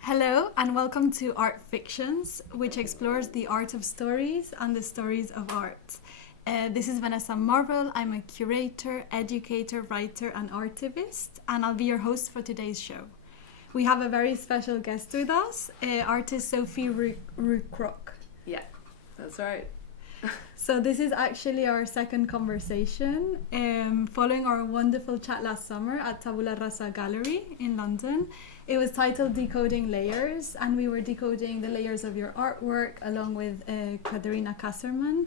Hello and welcome to Art Fictions, which explores the art of stories and the stories of art. This is Vanessa Murrell. I'm a curator, educator, writer and artivist, and I'll be your host for today's show. We have a very special guest with us, artist Sophie Ruigrok. Yeah, that's right. So this is actually our second conversation, following our wonderful chat last summer at Tabula Rasa Gallery in London. It was titled Decoding Layers, and we were decoding the layers of your artwork along with Katerina Kasserman.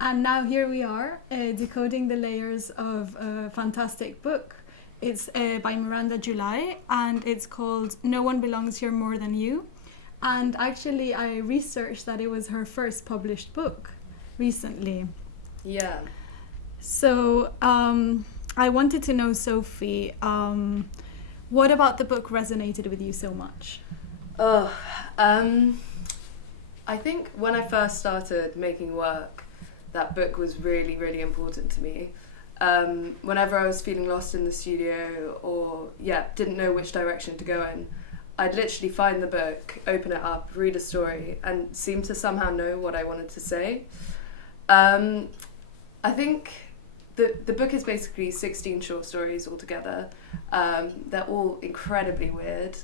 And now here we are, decoding the layers of a fantastic book. It's by Miranda July, and it's called No One Belongs Here More Than You. And actually I researched that it was her first published book recently. Yeah. So I wanted to know, Sophie, what about the book resonated with you so much? I think when I first started making work, that book was really, really important to me. Whenever I was feeling lost in the studio or, didn't know which direction to go in, I'd literally find the book, open it up, read a story, and seem to somehow know what I wanted to say. I think the book is basically 16 short stories altogether. They're all incredibly weird,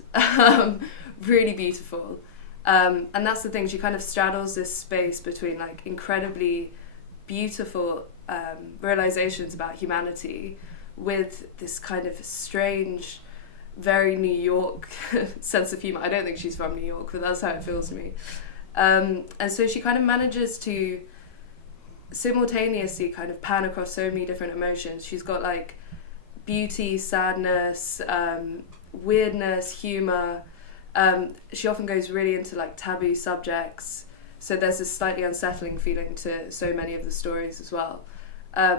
really beautiful. And that's the thing, she kind of straddles this space between like incredibly beautiful realisations about humanity with this kind of strange, very New York sense of humour. I don't think she's from New York, but that's how it feels to me. And so she kind of manages to simultaneously kind of pan across so many different emotions. She's got like beauty, sadness, weirdness, humour. She often goes really into like taboo subjects. So there's this slightly unsettling feeling to so many of the stories as well.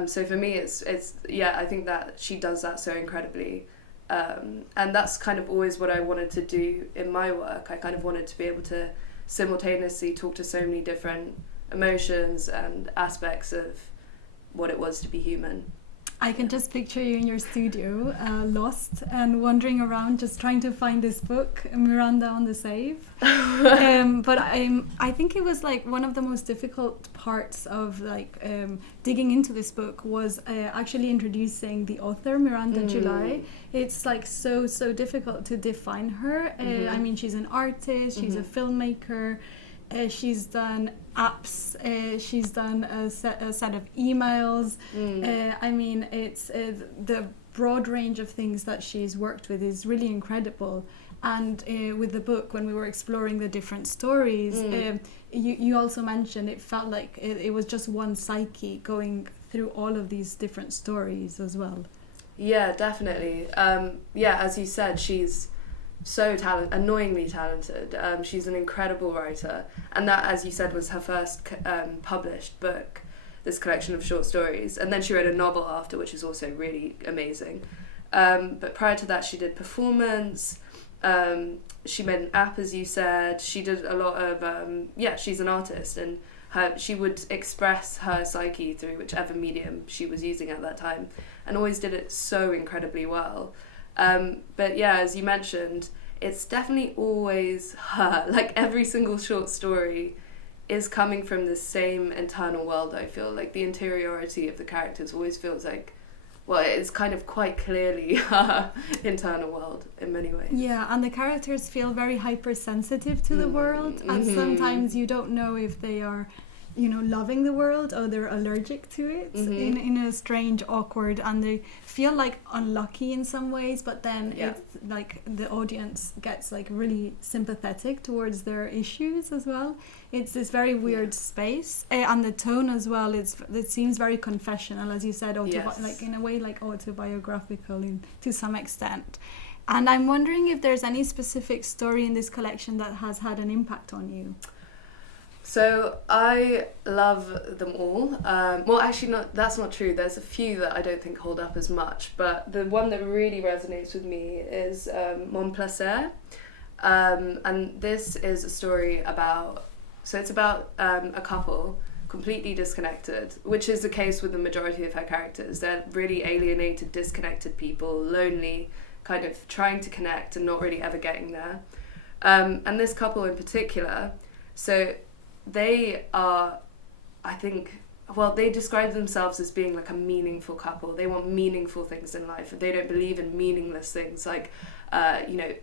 So for me, it's I think that she does that so incredibly. And that's kind of always what I wanted to do in my work. I kind of wanted to be able to simultaneously talk to so many different emotions and aspects of what it was to be human. I can just picture you in your studio, lost and wandering around, just trying to find this book, Miranda on the Save. But I think it was like one of the most difficult parts of like digging into this book was actually introducing the author, Miranda July. It's like so difficult to define her. I mean, she's an artist, she's a filmmaker. She's done apps, she's done a set of emails. I mean, it's the broad range of things that she's worked with is really incredible. And with the book, when we were exploring the different stories, you also mentioned it felt like it was just one psyche going through all of these different stories as well. Yeah, definitely. As you said, she's so annoyingly talented. She's an incredible writer, and that, as you said, was her first published book, this collection of short stories, and then she wrote a novel after, which is also really amazing. But prior to that, she did performance, she made an app, as you said, she did a lot of she's an artist, and she would express her psyche through whichever medium she was using at that time, and always did it so incredibly well. But yeah, as you mentioned, it's definitely always her. Like every single short story is coming from the same internal world, I feel. Like the interiority of the characters always feels like, well, it's kind of quite clearly her internal world in many ways. Yeah, and the characters feel very hypersensitive to the world, and sometimes you don't know if they are, loving the world or they're allergic to it in a strange, awkward, and they feel like unlucky in some ways, but then it's like the audience gets like really sympathetic towards their issues as well. It's this very weird space, and the tone as well, it seems very confessional, as you said, like in a way like autobiographical to some extent. And I'm wondering if there's any specific story in this collection that has had an impact on you. So I love them all. Well, actually, that's not true. There's a few that I don't think hold up as much, but the one that really resonates with me is Mon Plaisir. And this is a story about, so it's about a couple completely disconnected, which is the case with the majority of her characters. They're really alienated, disconnected people, lonely, kind of trying to connect and not really ever getting there. And this couple in particular, so they are, I think, well, they describe themselves as being like a meaningful couple. They want meaningful things in life. They don't believe in meaningless things like,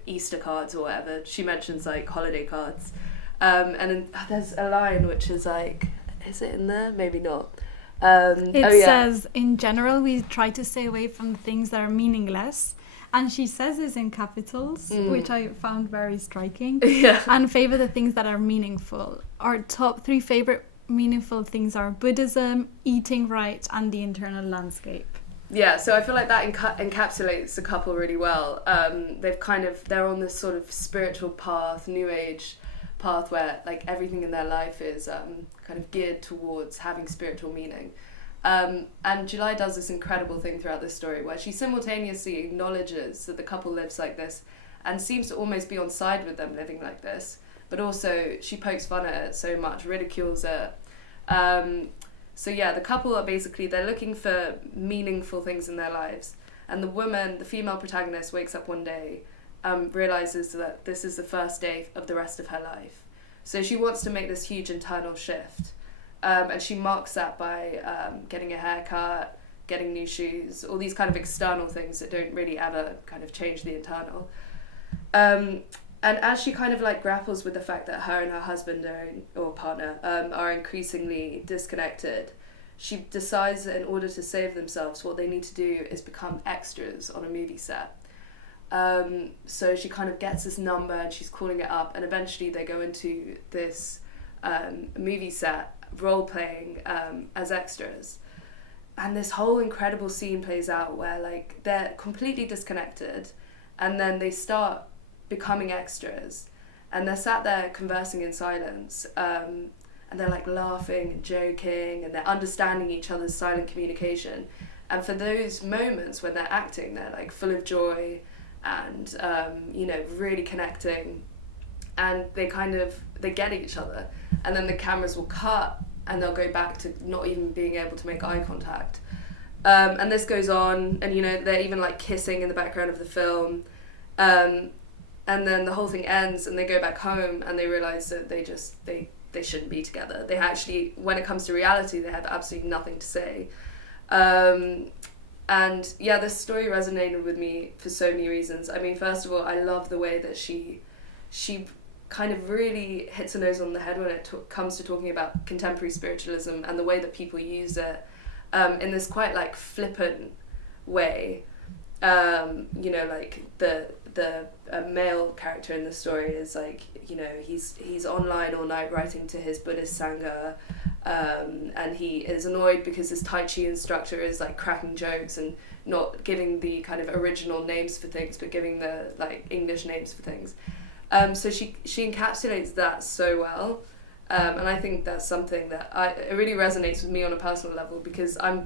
Easter cards or whatever. She mentions like holiday cards. And then there's a line which is like, is it in there? Maybe not. It says, in general, we try to stay away from things that are meaningless. And she says this in capitals, which I found very striking. Yeah. And favor the things that are meaningful. Our top 3 favorite meaningful things are Buddhism, eating right, and the internal landscape. Yeah, so I feel like that encapsulates the couple really well. They're on this sort of spiritual path, new age path where like everything in their life is kind of geared towards having spiritual meaning. And July does this incredible thing throughout this story where she simultaneously acknowledges that the couple lives like this and seems to almost be on side with them living like this, but also she pokes fun at it so much, ridicules it. So yeah, the couple are basically, they're looking for meaningful things in their lives. And the woman, the female protagonist, wakes up one day, realizes that this is the first day of the rest of her life. So she wants to make this huge internal shift. And she marks that by getting a haircut, getting new shoes, all these kind of external things that don't really ever kind of change the internal. And as she kind of like grapples with the fact that her and her husband or partner are increasingly disconnected, she decides that in order to save themselves, what they need to do is become extras on a movie set. So she kind of gets this number and she's calling it up, and eventually they go into this movie set role-playing as extras. And this whole incredible scene plays out where like they're completely disconnected and then they start becoming extras and they're sat there conversing in silence, and they're like laughing and joking and they're understanding each other's silent communication. And for those moments when they're acting, they're like full of joy and really connecting, and they get each other, and then the cameras will cut and they'll go back to not even being able to make eye contact. And this goes on, and they're even like kissing in the background of the film. And then the whole thing ends and they go back home and they realise that they shouldn't be together. They actually, when it comes to reality, they have absolutely nothing to say. And yeah, this story resonated with me for so many reasons. I mean, first of all, I love the way that she kind of really hits a nose on the head when it comes to talking about contemporary spiritualism and the way that people use it in this quite like flippant way. Like the male character in the story is like, he's online all night writing to his Buddhist sangha, and he is annoyed because his Tai Chi instructor is like cracking jokes and not giving the kind of original names for things, but giving the like English names for things. So she encapsulates that so well, and I think that's something that it really resonates with me on a personal level, because I'm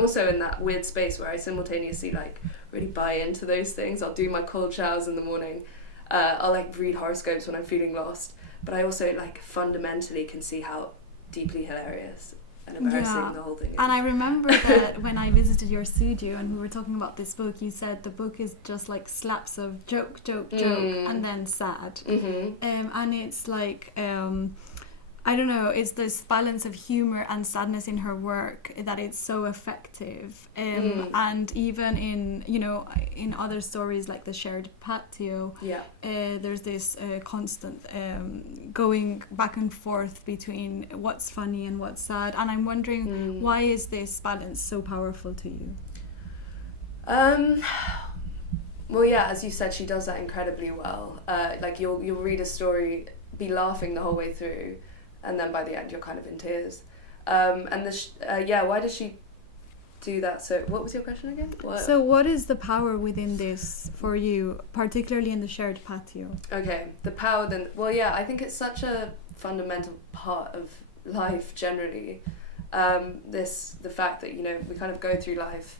also in that weird space where I simultaneously like really buy into those things. I'll do my cold showers in the morning, I'll like read horoscopes when I'm feeling lost, but I also like fundamentally can see how deeply hilarious and embarrassing the whole thing is. And I remember that when I visited your studio and we were talking about this book, you said the book is just like slaps of joke, and then sad. Mm-hmm. And it's like, I don't know, it's this balance of humor and sadness in her work that it's so effective. And even in other stories like The Shared Patio, there's this constant going back and forth between what's funny and what's sad. And I'm wondering, why is this balance so powerful to you? Well, yeah, as you said, she does that incredibly well. Like you'll read a story, be laughing the whole way through, and then by the end you're kind of in tears. Why does she do that? So what was your question again? So what is the power within this for you, particularly in The Shared Patio? Okay, the power then, well yeah, I think it's such a fundamental part of life generally. The fact that, we kind of go through life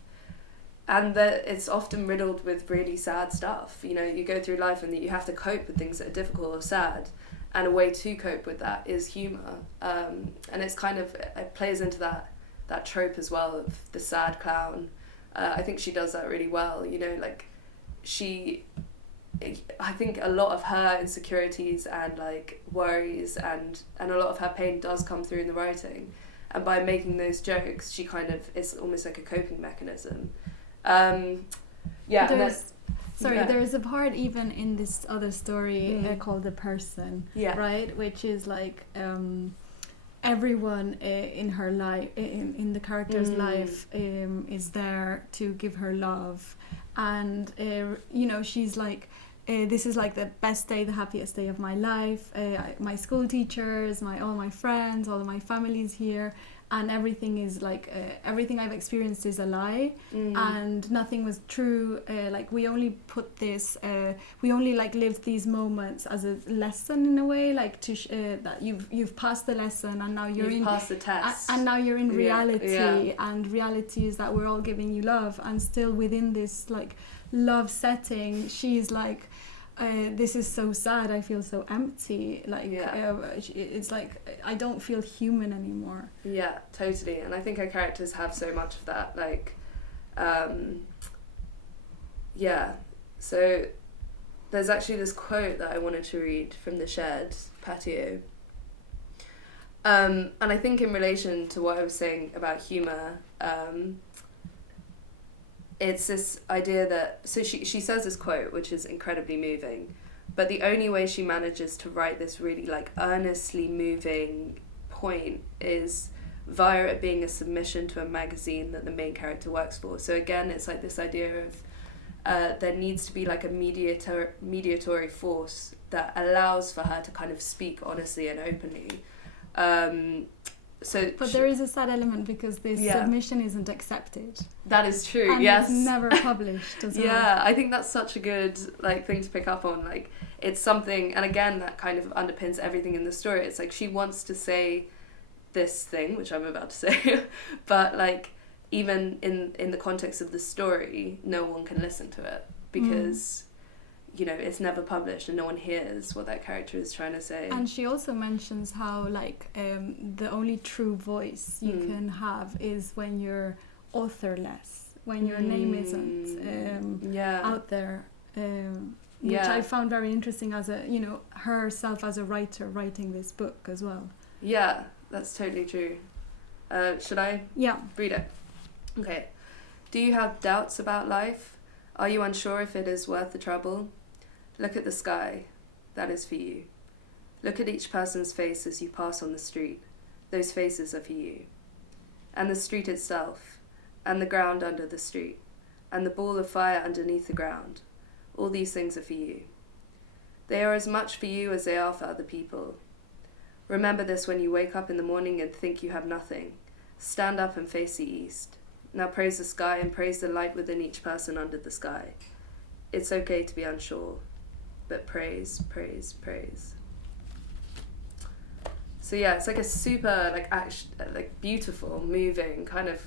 and that it's often riddled with really sad stuff. You know, you go through life and that you have to cope with things that are difficult or sad, and a way to cope with that is humour. And it's kind of, it plays into that trope as well of the sad clown. I think she does that really well. You know, like I think a lot of her insecurities and like worries and a lot of her pain does come through in the writing, and by making those jokes, she kind of, it's almost like a coping mechanism. There is a part even in this other story called The Person, right, which is like everyone in her life, in the character's life, is there to give her love, and you know, she's like, this is like the best day, the happiest day of my life. My school teachers, all my friends, all of my family's here, and everything is like, everything I've experienced is a lie, and nothing was true. Like we only put this, we only like lived these moments as a lesson in a way, like to that you've passed the lesson, and now you've passed the test, and now you're in reality, and reality is that we're all giving you love, and still within this like love setting, she's like, this is so sad, I feel so empty, like it's like I don't feel human anymore. Yeah, totally. And I think her characters have so much of that, like so there's actually this quote that I wanted to read from the shared patio, and I think in relation to what I was saying about humour, it's this idea that, so she says this quote, which is incredibly moving, but the only way she manages to write this really like earnestly moving point is via it being a submission to a magazine that the main character works for. So again, it's like this idea of there needs to be like a mediatory force that allows for her to kind of speak honestly and openly. But there is a sad element because this submission isn't accepted. That is true. And yes, it's never published as well. Yeah, I think that's such a good like thing to pick up on. Like it's something, and again that kind of underpins everything in the story. It's like she wants to say this thing, which I'm about to say, but like even in the context of the story, no one can listen to it because. You know, it's never published and no one hears what that character is trying to say. And she also mentions how like the only true voice you can have is when you're authorless, when your name isn't out there, which I found very interesting as a, you know, herself as a writer writing this book as well. Yeah, that's totally true. Should I read it? Okay. Do you have doubts about life? Are you unsure if it is worth the trouble? Look at the sky. That is for you. Look at each person's face as you pass on the street. Those faces are for you. And the street itself, and the ground under the street, and the ball of fire underneath the ground. All these things are for you. They are as much for you as they are for other people. Remember this when you wake up in the morning and think you have nothing. Stand up and face the east. Now praise the sky and praise the light within each person under the sky. It's okay to be unsure, but praise, praise, praise. So yeah, it's like a super like beautiful, moving, kind of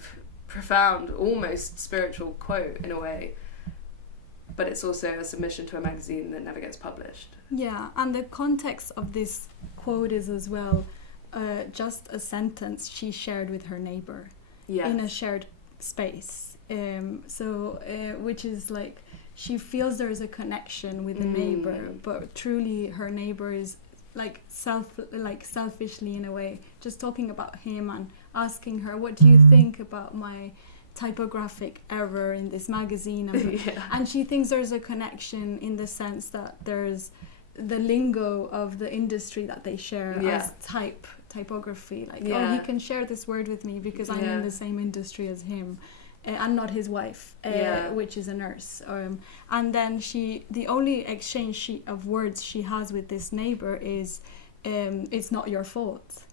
profound, almost spiritual quote in a way. But it's also a submission to a magazine that never gets published. Yeah, and the context of this quote is as well just a sentence she shared with her neighbor in a shared space. Which is like, she feels there is a connection with the neighbor, but truly her neighbor is selfishly in a way, just talking about him and asking her, what do you think about my typographic error in this magazine? And she thinks there's a connection in the sense that there's the lingo of the industry that they share as typography, like he can share this word with me because I'm in the same industry as him. And not his wife, which is a nurse. And then the only exchange of words she has with this neighbor is, it's not your fault.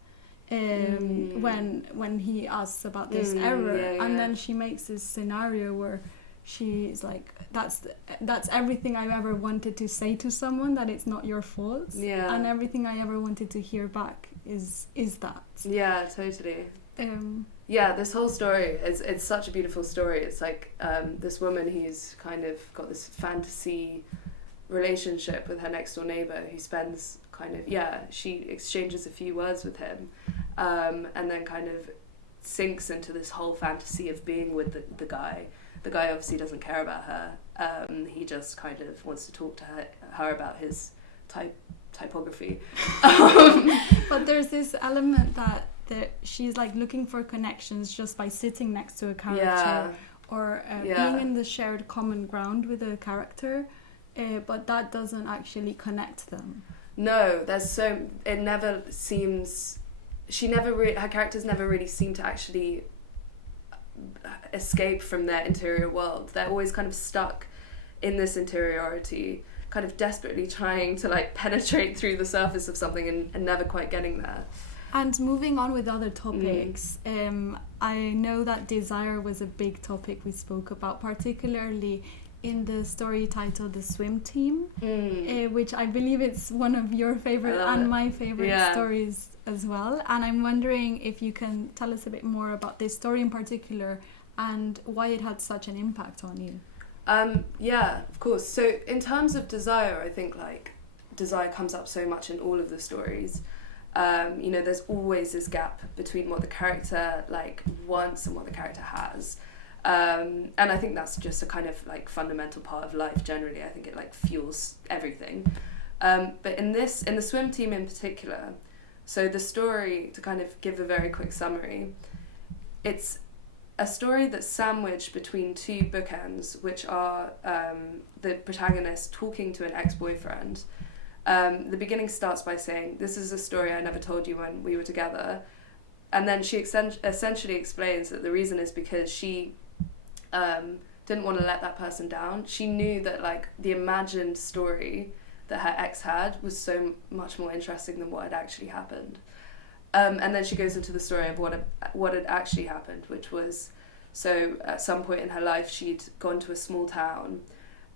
When he asks about this error, and then she makes this scenario where she's like, that's everything I ever wanted to say to someone, that it's not your fault. And everything I ever wanted to hear back is that. Yeah, totally. Yeah, this whole story, it's such a beautiful story. It's like this woman who's kind of got this fantasy relationship with her next door neighbour who spends kind of, she exchanges a few words with him, and then kind of sinks into this whole fantasy of being with the guy. The guy obviously doesn't care about her. He just kind of wants to talk to her about his typography. But there's this element that she's like looking for connections just by sitting next to a character, or being in the shared common ground with a character, but that doesn't actually connect them. No, it never seems, her characters never really seem to actually escape from their interior world. They're always kind of stuck in this interiority, kind of desperately trying to like penetrate through the surface of something and never quite getting there. And moving on with other topics, I know that desire was a big topic we spoke about, particularly in the story titled The Swim Team, which I believe it's one of your favorite and my favorite stories as well. And I'm wondering if you can tell us a bit more about this story in particular and why it had such an impact on you. Yeah, of course. So in terms of desire, I think like desire comes up so much in all of the stories. There's always this gap between what the character like wants and what the character has. And I think that's just a kind of like fundamental part of life generally. I think it like fuels everything. But in the Swim Team in particular, so the story, to kind of give a very quick summary, it's a story that's sandwiched between two bookends, which are the protagonist talking to an ex-boyfriend. The beginning starts by saying, "This is a story I never told you when we were together." And then she essentially explains that the reason is because she didn't want to let that person down. She knew that like the imagined story that her ex had was so much more interesting than what had actually happened. And then she goes into the story of what had actually happened, which was, so at some point in her life she'd gone to a small town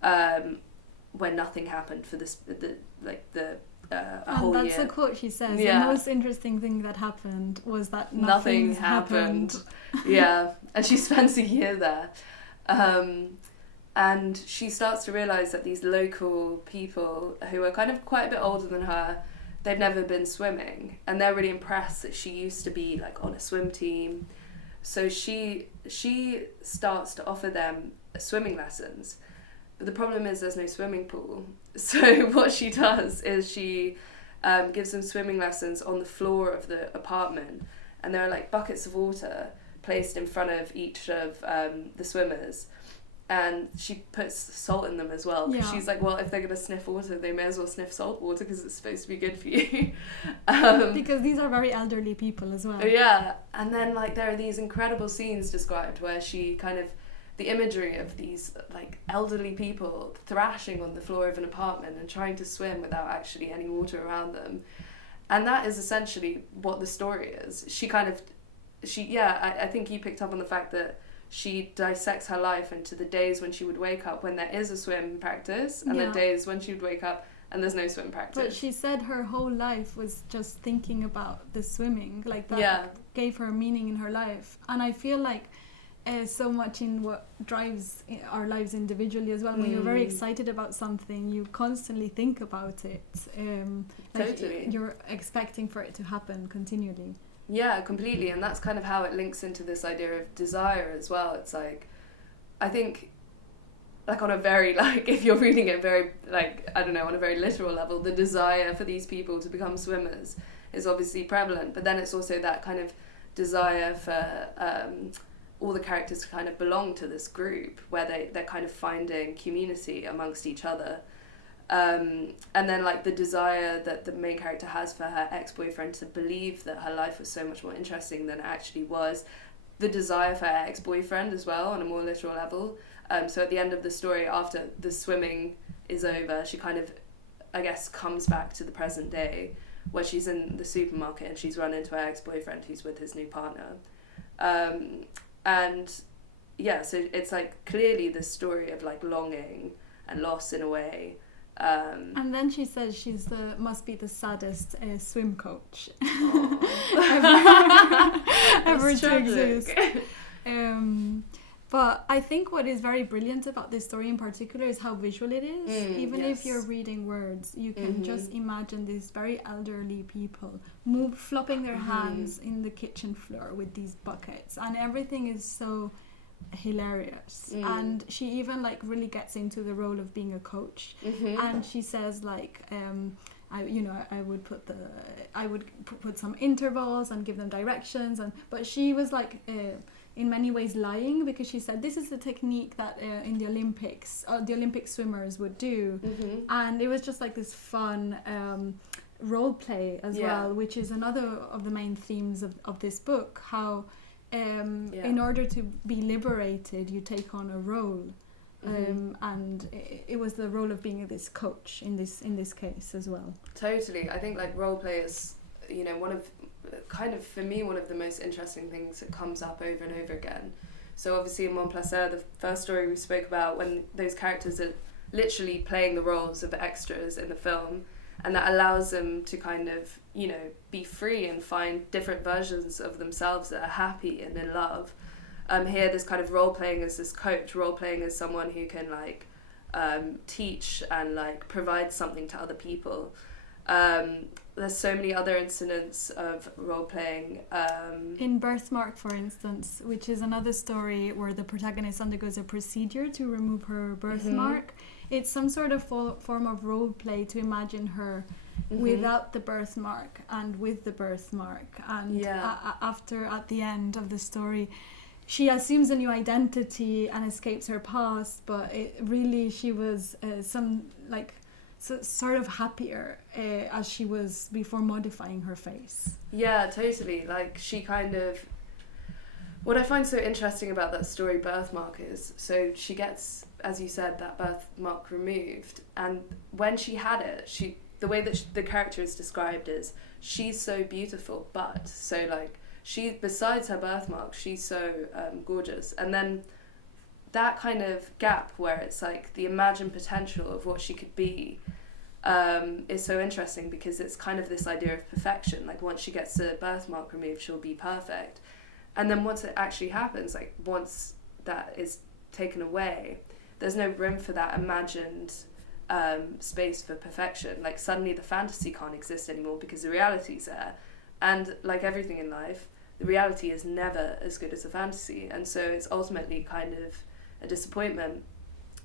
where nothing happened for a whole year. And that's a quote she says. The most interesting thing that happened was that nothing happened. Yeah, and she spends a year there. And she starts to realise that these local people who are kind of quite a bit older than her, they've never been swimming, and they're really impressed that she used to be like on a swim team. So she starts to offer them swimming lessons. But the problem is there's no swimming pool. So what she does is she gives them swimming lessons on the floor of the apartment, and there are like buckets of water placed in front of each of the swimmers, and she puts salt in them as well. Yeah. She's like, well, if they're going to sniff water, they may as well sniff salt water because it's supposed to be good for you. Because these are very elderly people as well. Yeah, and then like there are these incredible scenes described where she kind of, the imagery of these like elderly people thrashing on the floor of an apartment and trying to swim without actually any water around them. And that is essentially what the story is. I think you picked up on the fact that she dissects her life into the days when she would wake up when there is a swim practice, and the days when she would wake up and there's no swim practice. But she said her whole life was just thinking about the swimming, like that gave her meaning in her life. And I feel like so much in what drives our lives individually as well. When you're very excited about something, you constantly think about it. Totally. You're expecting for it to happen continually. Yeah, completely. And that's kind of how it links into this idea of desire as well. It's like, I think, like on a very, like, if you're reading it very, like, I don't know, on a very literal level, the desire for these people to become swimmers is obviously prevalent. But then it's also that kind of desire for all the characters to kind of belong to this group where they're kind of finding community amongst each other. And then like the desire that the main character has for her ex-boyfriend to believe that her life was so much more interesting than it actually was. The desire for her ex-boyfriend as well on a more literal level. So at the end of the story, after the swimming is over, she kind of, I guess, comes back to the present day where she's in the supermarket and she's run into her ex-boyfriend who's with his new partner. And yeah, so it's like clearly this story of like longing and loss in a way, And then she says she's must be the saddest swim coach ever to exist. But I think what is very brilliant about this story in particular is how visual it is. Even if you're reading words, you can just imagine these very elderly people flopping their hands in the kitchen floor with these buckets, and everything is so hilarious. And she even like really gets into the role of being a coach, and she says like I would put some intervals and give them directions, but she was like in many ways lying, because she said this is the technique that in the Olympics the Olympic swimmers would do, and it was just like this fun role play as well, which is another of the main themes of this book, how in order to be liberated you take on a role, and it was the role of being this coach in this case as well. Totally. I think like role play is, you know, one of the most interesting things that comes up over and over again. So obviously in Mon Placer, the first story we spoke about, when those characters are literally playing the roles of extras in the film, and that allows them to kind of, you know, be free and find different versions of themselves that are happy and in love. Here, this kind of role-playing as this coach, role-playing as someone who can, like, teach and, like, provide something to other people. There's so many other incidents of role-playing. In Birthmark, for instance, which is another story where the protagonist undergoes a procedure to remove her birthmark. It's some sort of form of role-play to imagine her without the birthmark and with the birthmark. And at the end of the story, she assumes a new identity and escapes her past, but she was sort of happier as she was before modifying her face. Yeah, totally. Like, she kind of... What I find so interesting about that story, Birthmark, is so she gets, as you said, that birthmark removed, and when she had it, the way that the character is described is she's so beautiful, but so like she, besides her birthmark, she's so gorgeous. And then that kind of gap where it's like the imagined potential of what she could be is so interesting, because it's kind of this idea of perfection. Like, once she gets the birthmark removed, she'll be perfect. And then once it actually happens, like once that is taken away, there's no room for that imagined space for perfection. Like, suddenly the fantasy can't exist anymore because the reality's there. And like everything in life, the reality is never as good as the fantasy. And so it's ultimately kind of a disappointment.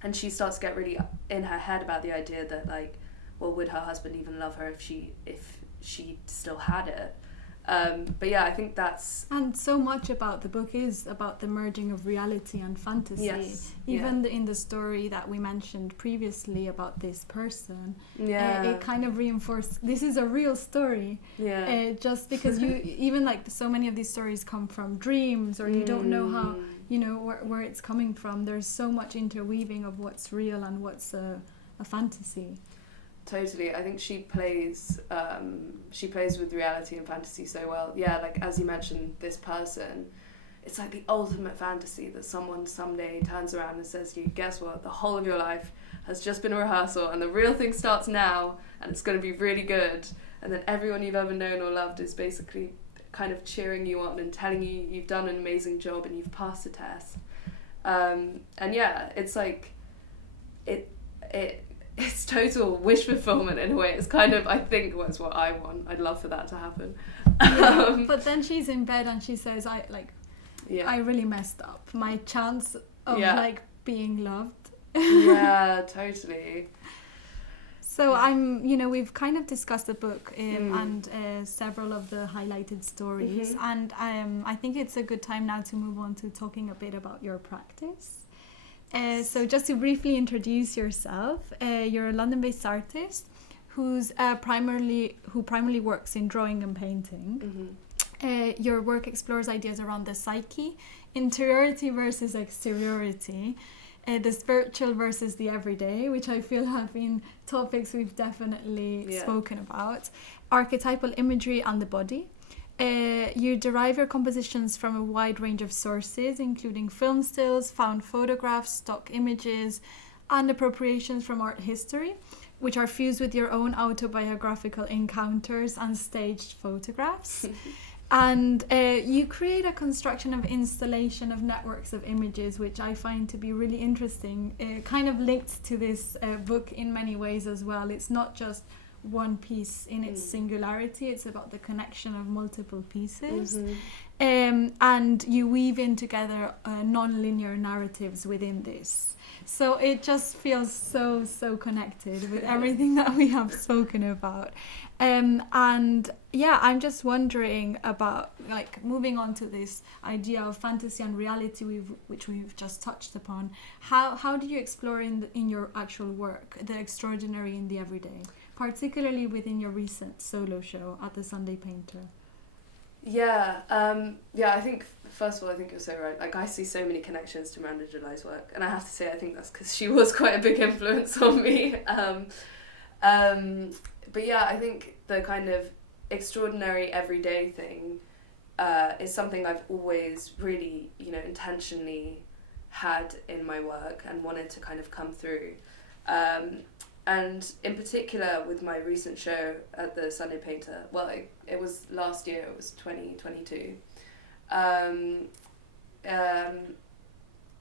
And she starts to get really in her head about the idea that, like, well, would her husband even love her if she still had it? But yeah, I think that's... And so much about the book is about the merging of reality and fantasy. Yes. Even in the story that we mentioned previously about this person, it kind of reinforced this is a real story. Just because even like so many of these stories come from dreams, or you don't know how, you know, where it's coming from. There's so much interweaving of what's real and what's a fantasy. Totally. I think she plays with reality and fantasy so well. Yeah, like as you mentioned, this person, it's like the ultimate fantasy that someone someday turns around and says to you, guess what, the whole of your life has just been a rehearsal and the real thing starts now and it's going to be really good. And then everyone you've ever known or loved is basically kind of cheering you on and telling you you've done an amazing job and you've passed the test. And yeah, it's like it's total wish fulfillment in a way. It's kind of, I think, what's what I want. I'd love for that to happen. But then she's in bed and she says, I really messed up. My chance of like being loved. Yeah, totally. So we've kind of discussed the book and several of the highlighted stories, and I think it's a good time now to move on to talking a bit about your practice. So just to briefly introduce yourself, you're a London-based artist who primarily works in drawing and painting. Your work explores ideas around the psyche, interiority versus exteriority, the spiritual versus the everyday, which I feel have been topics we've definitely spoken about, archetypal imagery and the body. You derive your compositions from a wide range of sources, including film stills, found photographs, stock images, and appropriations from art history. which are fused with your own autobiographical encounters and staged photographs. And you create a construction of installation of networks of images, which I find to be really interesting, kind of linked to this book in many ways as well. It's not just one piece in its singularity, it's about the connection of multiple pieces. And you weave in together non-linear narratives within this. So it just feels so connected with everything that we have spoken about. And yeah, I'm just wondering about, like, moving on to this idea of fantasy and reality, which we've just touched upon. How do you explore in your actual work the extraordinary in the everyday, particularly within your recent solo show at the Sunday Painter? Yeah, I think, first of all, I think you're so right. Like, I see so many connections to Miranda July's work, and I have to say, I think that's because she was quite a big influence on me. But yeah, I think the kind of extraordinary everyday thing is something I've always really, intentionally had in my work and wanted to kind of come through. And in particular with my recent show at the Sunday Painter, well, it was last year, it was 2022.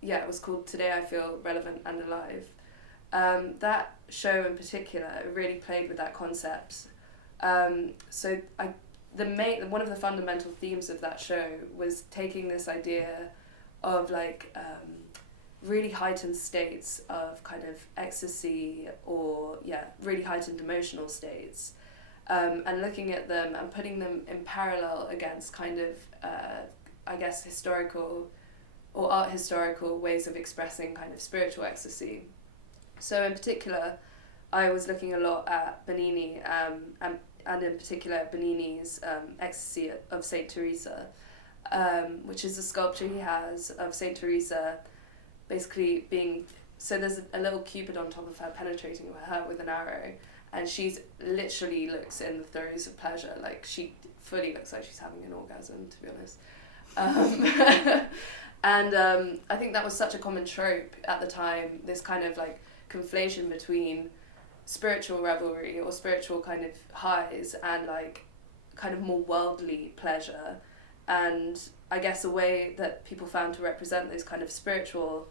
It was called Today I Feel Relevant and Alive. That show in particular really played with that concept. One of the fundamental themes of that show was taking this idea of really heightened states of kind of ecstasy or really heightened emotional states, and looking at them and putting them in parallel against kind of historical or art historical ways of expressing kind of spiritual ecstasy. So in particular, I was looking a lot at Bernini, and in particular Bernini's Ecstasy of Saint Teresa, which is a sculpture he has of Saint Teresa basically being, so there's a little cupid on top of her penetrating her with an arrow, and she's literally looks in the throes of pleasure, like she fully looks like she's having an orgasm, to be honest. I think that was such a common trope at the time, this kind of like conflation between spiritual revelry or spiritual kind of highs and like kind of more worldly pleasure. And I guess a way that people found to represent those kind of spiritual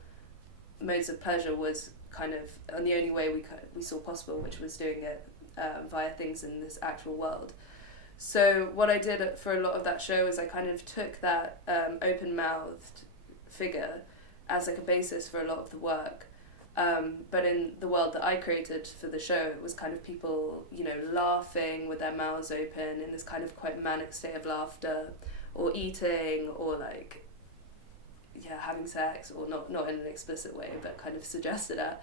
modes of pleasure was kind of and the only way we saw possible, which was doing it via things in this actual world. So what I did for a lot of that show is I kind of took that open-mouthed figure as like a basis for a lot of the work. But in the world that I created for the show, it was kind of people, laughing with their mouths open in this kind of quite manic state of laughter, or eating, or like, having sex, or not in an explicit way, but kind of suggested it.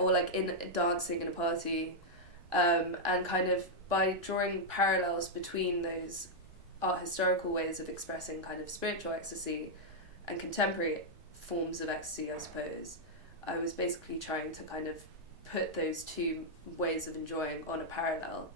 Or like in dancing in a party, and kind of by drawing parallels between those art historical ways of expressing kind of spiritual ecstasy and contemporary forms of ecstasy, I suppose, I was basically trying to kind of put those two ways of enjoying on a parallel.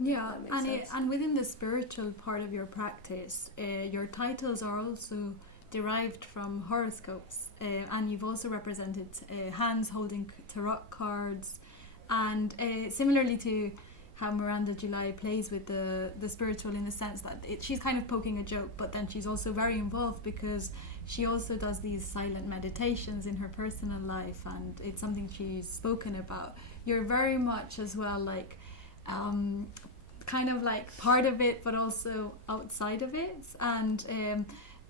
And within the spiritual part of your practice, your titles are also derived from horoscopes, and you've also represented hands holding tarot cards, and similarly to how Miranda July plays with the spiritual, in the sense that she's kind of poking a joke, but then she's also very involved because she also does these silent meditations in her personal life, and it's something she's spoken about. You're very much as well like kind of like part of it, but also outside of it, and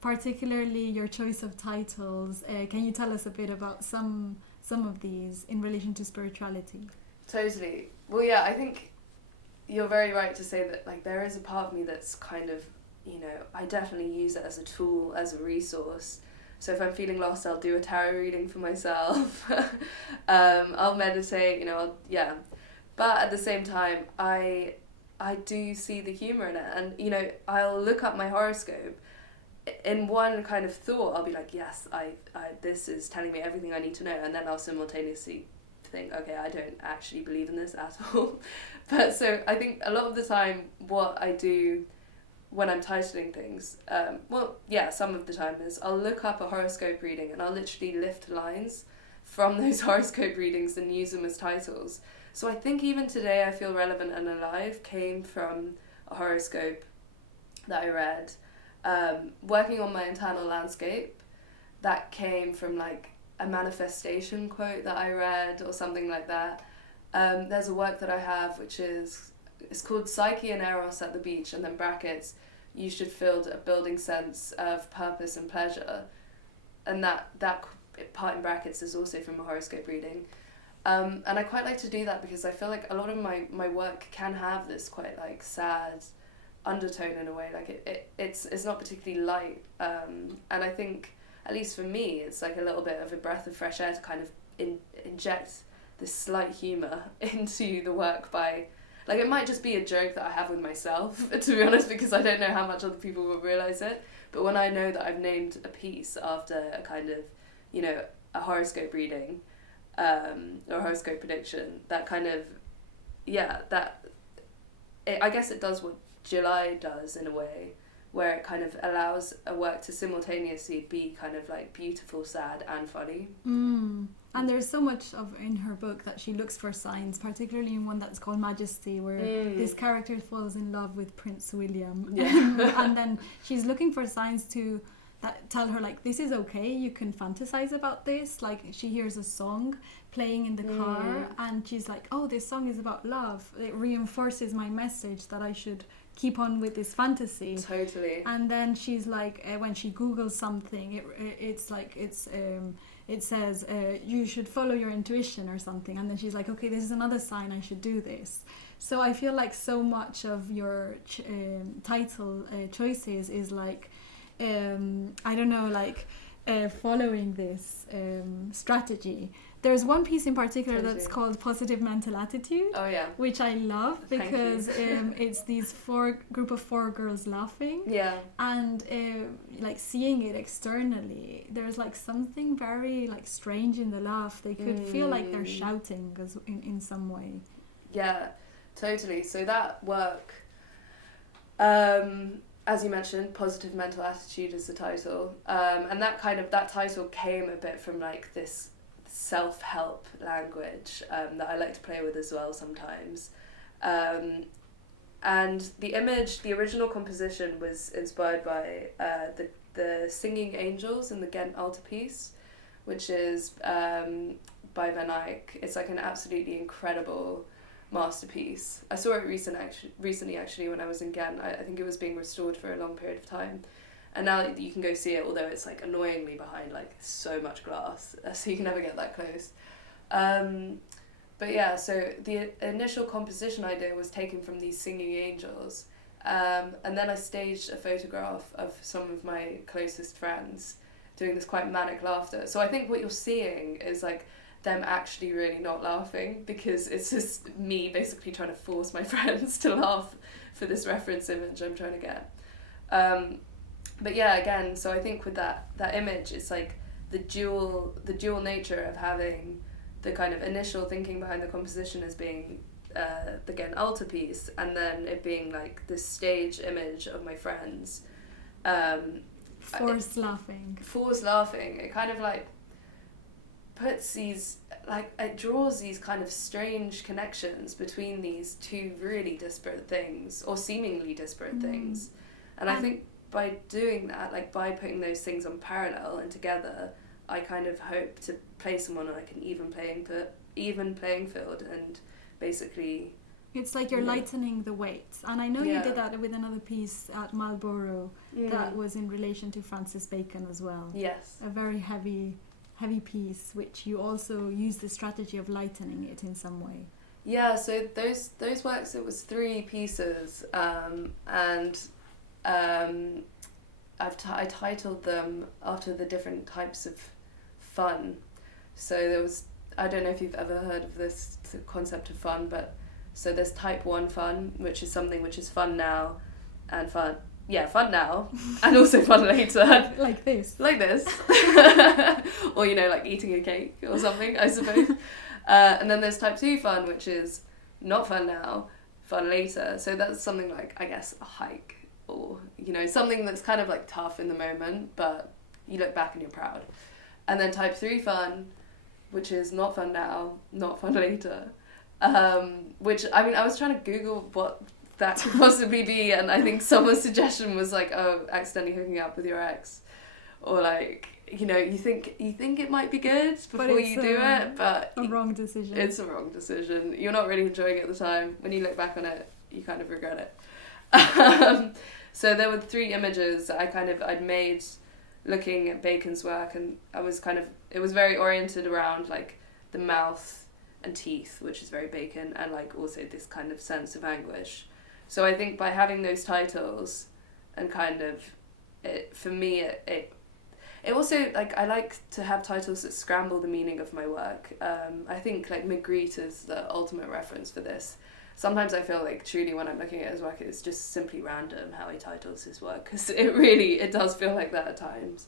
particularly your choice of titles. Can you tell us a bit about some of these in relation to spirituality? Totally. Well, yeah, I think you're very right to say that like there is a part of me that's kind of, I definitely use it as a tool, as a resource. So if I'm feeling lost, I'll do a tarot reading for myself. I'll meditate, But at the same time, I do see the humour in it, and I'll look up my horoscope. In one kind of thought, I'll be like, yes, I this is telling me everything I need to know, and then I'll simultaneously think, okay, I don't actually believe in this at all. But so I think a lot of the time, what I do when I'm titling things, some of the time is I'll look up a horoscope reading and I'll literally lift lines from those horoscope readings and use them as titles. So I think even today I Feel Relevant and Alive came from a horoscope that I read. Working on my internal landscape, that came from like a manifestation quote that I read or something like that. There's a work that I have which is, it's called Psyche and Eros at the Beach, and then brackets, you should feel a building sense of purpose and pleasure. And that part in brackets is also from a horoscope reading. And I quite like to do that because I feel like a lot of my work can have this quite like sad undertone in a way, like it's not particularly light, and I think, at least for me, it's like a little bit of a breath of fresh air to kind of inject this slight humour into the work by, like, it might just be a joke that I have with myself, to be honest, because I don't know how much other people will realise it, but when I know that I've named a piece after a kind of, you know, a horoscope reading, or horoscope prediction, that kind of, I guess it does what July does in a way, where it kind of allows a work to simultaneously be kind of like beautiful, sad and funny. And there's so much in her book that she looks for signs, particularly in one that's called Majesty, where this character falls in love with Prince William. And then she's looking for signs that tell her, like, this is okay, you can fantasize about this. Like, she hears a song playing in the car and she's like, oh, this song is about love. It reinforces my message that I should keep on with this fantasy. Totally. And then she's like, when she Googles something, it says you should follow your intuition or something, and then she's like, okay, this is another sign, I should do this. So I feel like so much of your title choices is like, I don't know, like following this strategy. There's one piece in particular that's called Positive Mental Attitude. Oh yeah. Which I love because it's these group of four girls laughing. Yeah. And like seeing it externally, there's like something very like strange in the laugh. They could feel like they're shouting in some way. Yeah, totally. So that work, as you mentioned, Positive Mental Attitude is the title. And that title came a bit from like this self-help language that I like to play with as well sometimes. And the original composition was inspired by the Singing Angels in the Ghent altarpiece, which is by Van Eyck. It's like an absolutely incredible masterpiece. I saw it recently actually when I was in Ghent. I think it was being restored for a long period of time. And now you can go see it, although it's like annoyingly behind like so much glass, so you can never get that close. But yeah, so the initial composition idea was taken from these singing angels, and then I staged a photograph of some of my closest friends doing this quite manic laughter. So I think what you're seeing is like them actually really not laughing, because it's just me basically trying to force my friends to laugh for this reference image I'm trying to get. But yeah, again, so I think with that image, it's like the dual nature of having the kind of initial thinking behind the composition as being the Ghent altarpiece, and then it being like this stage image of my friends. Forced laughing. It kind of like puts these, like, it draws these kind of strange connections between these two really disparate things, or seemingly disparate things. And I think by doing that, like by putting those things on parallel and together, I kind of hope to place them on like an even playing field, and basically it's like you're lightening the weights. And I know you did that with another piece at Marlborough that was in relation to Francis Bacon as well. Yes. A very heavy piece, which you also use the strategy of lightening it in some way. Yeah, so those works, it was 3 pieces, and I titled them after the different types of fun. So there was, I don't know if you've ever heard of this concept of fun, but so there's type 1 fun, which is something which is fun now, and fun now, and also fun later. Like this. Or, you know, like eating a cake or something, I suppose. And then there's type 2 fun, which is not fun now, fun later. So that's something like, I guess, a hike, or, you know, something that's kind of like tough in the moment, but you look back and you're proud. And then type 3 fun which is not fun now, not fun later. Which, I mean, I was trying to Google what that could possibly be, and I think someone's suggestion was like, oh, accidentally hooking up with your ex, or like, you know, you think it might be good before you do it, but a wrong decision. It's a wrong decision. You're not really enjoying it at the time. When you look back on it, you kind of regret it. So there were 3 images that I'd made looking at Bacon's work, and it was very oriented around like the mouth and teeth, which is very Bacon, and like also this kind of sense of anguish. So I think by having those titles and kind of it, for me, it also, like, I like to have titles that scramble the meaning of my work. I think like Magritte is the ultimate reference for this. Sometimes I feel like truly when I'm looking at his work, it's just simply random how he titles his work, because it does feel like that at times.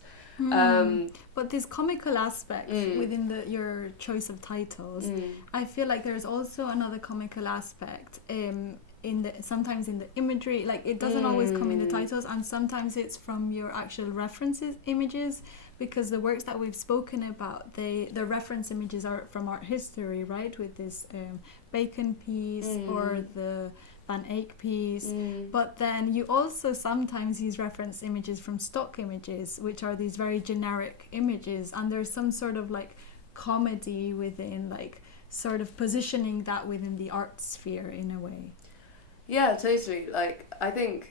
But this comical aspect within your choice of titles, I feel like there's also another comical aspect sometimes in the imagery. Like, it doesn't always come in the titles, and sometimes it's from your actual references images, because the works that we've spoken about, the reference images are from art history, right, with this Bacon piece or the Van Eyck piece, but then you also sometimes use reference images from stock images, which are these very generic images, and there's some sort of like comedy within, like, sort of positioning that within the art sphere in a way. Yeah, totally. Like, I don't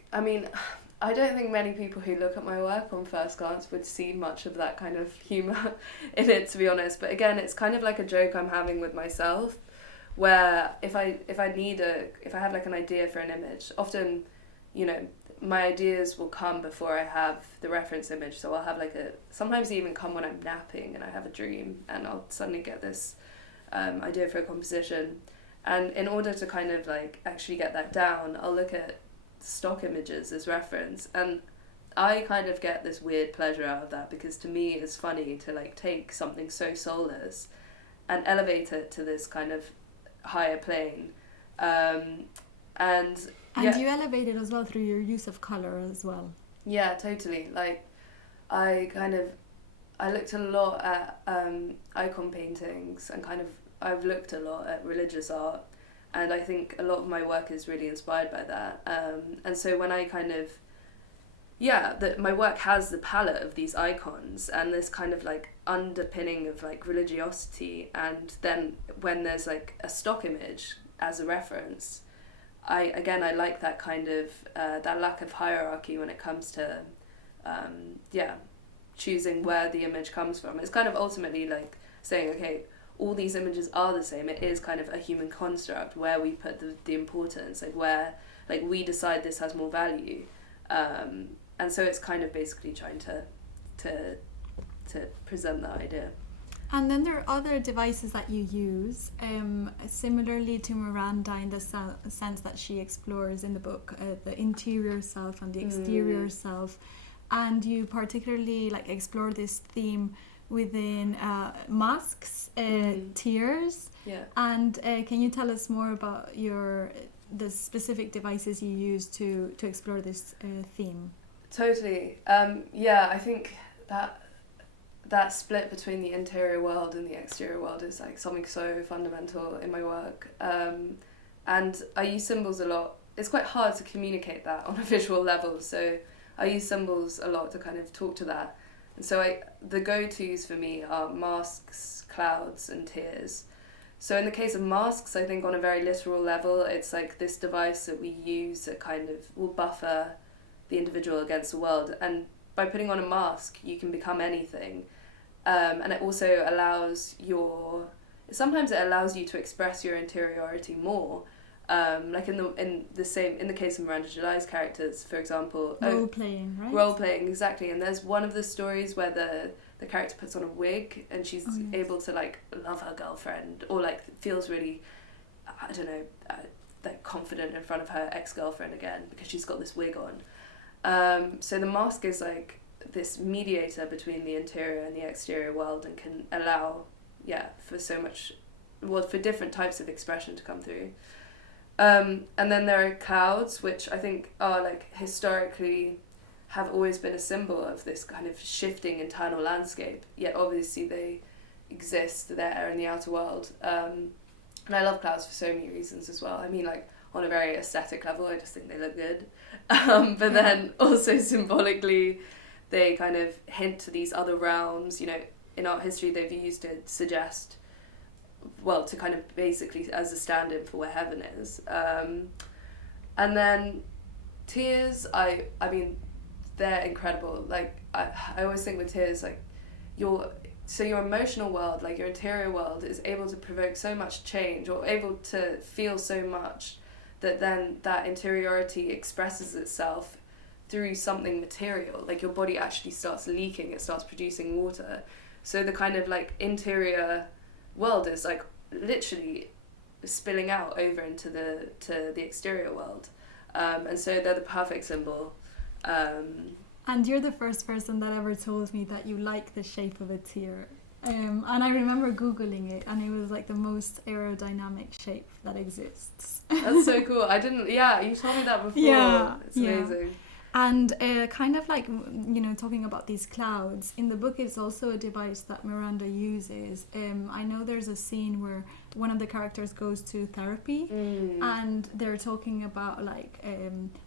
think many people who look at my work on first glance would see much of that kind of humour in it, to be honest. But again, it's kind of like a joke I'm having with myself, where if I have like an idea for an image, often, you know, my ideas will come before I have the reference image. So I'll have sometimes they even come when I'm napping and I have a dream, and I'll suddenly get this idea for a composition. And in order to kind of like actually get that down, I'll look at stock images as reference, and I kind of get this weird pleasure out of that, because to me it's funny to like take something so soulless and elevate it to this kind of higher plane, and you elevate it as well through your use of colour as well. Yeah, totally. Like, I looked a lot at icon paintings, and I've looked a lot at religious art, and I think a lot of my work is really inspired by that. And so when I my work has the palette of these icons and this kind of like underpinning of like religiosity, and then when there's like a stock image as a reference, I like that kind of that lack of hierarchy when it comes to choosing where the image comes from. It's kind of ultimately like saying, okay, all these images are the same. It is kind of a human construct where we put the importance, like where like we decide this has more value, and so it's kind of basically trying to present that idea. And then there are other devices that you use, similarly to Miranda, in the sense that she explores in the book the interior self and the exterior self, and you particularly like explore this theme within masks, tears. Yeah. And can you tell us more about the specific devices you use to explore this theme? Totally. I think that split between the interior world and the exterior world is like something so fundamental in my work. And I use symbols a lot. It's quite hard to communicate that on a visual level, so I use symbols a lot to kind of talk to that. And so the go-tos for me are masks, clouds, and tears. So in the case of masks, I think on a very literal level, it's like this device that we use that kind of will buffer the individual against the world. And by putting on a mask, you can become anything. And it also allows sometimes it allows you to express your interiority more. Like in the case of Miranda July's characters, for example. Role playing, right? Role playing, exactly. And there's one of the stories where the character puts on a wig and she's able to like love her girlfriend, or like feels really, I don't know, like confident in front of her ex-girlfriend again because she's got this wig on. So the mask is like this mediator between the interior and the exterior world, and can allow for different types of expression to come through. And then there are clouds, which I think are like historically have always been a symbol of this kind of shifting internal landscape, yet obviously they exist there in the outer world. And I love clouds for so many reasons as well. I mean, like, on a very aesthetic level, I just think they look good. But then also symbolically, they kind of hint to these other realms. You know, in art history, they've used to suggest, well, to kind of basically as a stand-in for where heaven is. And then tears, I mean, they're incredible. Like, I always think with tears, like, your emotional world, like your interior world, is able to provoke so much change, or able to feel so much, that then that interiority expresses itself through something material. Like, your body actually starts leaking, it starts producing water. So the kind of like interior world is like literally spilling out over into the exterior world. And so they're the perfect symbol. And you're the first person that ever told me that you like the shape of a tear. And I remember Googling it, and it was like the most aerodynamic shape that exists. That's so cool. I didn't, yeah, you told me that before. Yeah, it's amazing. And kind of like, you know, talking about these clouds, in the book it's also a device that Miranda uses. I know there's a scene where one of the characters goes to therapy, and they're talking about like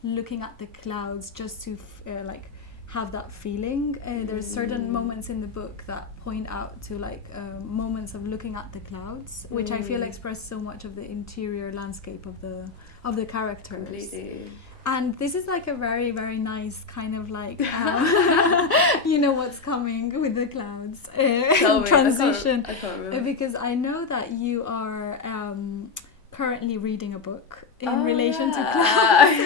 looking at the clouds just to like have that feeling. There's certain moments in the book that point out to like moments of looking at the clouds, which I feel express so much of the interior landscape of the characters. Completely. And this is like a very, very nice kind of like, you know what's coming with the clouds transition. I can't remember. Because I know that you are currently reading a book in relation to clouds,